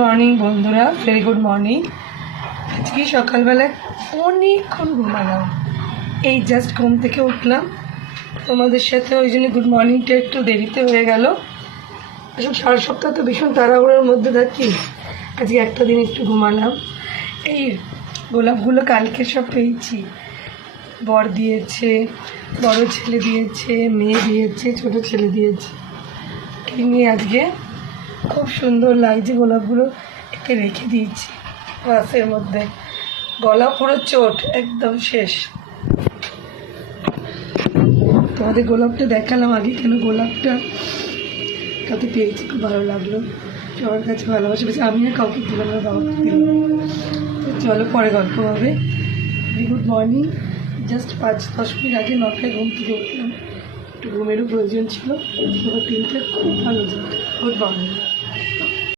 Morning বন্ধুরা, very good morning. আজকে সকালবেলায় অনেকক্ষণ ঘুমালাম, এই জাস্ট ঘুম থেকে উঠলাম তোমাদের সাথে, ওই জন্য গুড মর্নিংটা একটু দেরিতে হয়ে গেল। আসলে সারা সপ্তাহ তো ভীষণ তাড়াহুড়োর মধ্যে থাকি, আজকে একটা দিন একটু ঘুমালাম। এই গোলাপগুলো কালকে সব পেয়েছি, বর দিয়েছে, বড় ছেলে দিয়েছে, মেয়ে দিয়েছে, ছোট ছেলে দিয়েছে। এই নিয়ে আজকে খুব সুন্দর লাগছে, গোলাপগুলো এতে রেখে দিয়েছি গ্লাসের মধ্যে। গলা পুরো চোট, একদম শেষ। তোমাদের গোলাপটা দেখালাম আগে, কেন গোলাপটা কাউকে পেয়েছি, খুব ভালো লাগলো, সবার কাছে ভালোবাসা পেয়েছি। আমি আর কাউকে দিলাম না, বাবাকে দিলাম। চলো পরে গল্প হবে। Very good morning. Just 5-10 minute আগে 9টায় ঘুম থেকে উঠলাম, একটু ঘুমেরও প্রয়োজন ছিল। 3টে খুব ভালো। Good morning.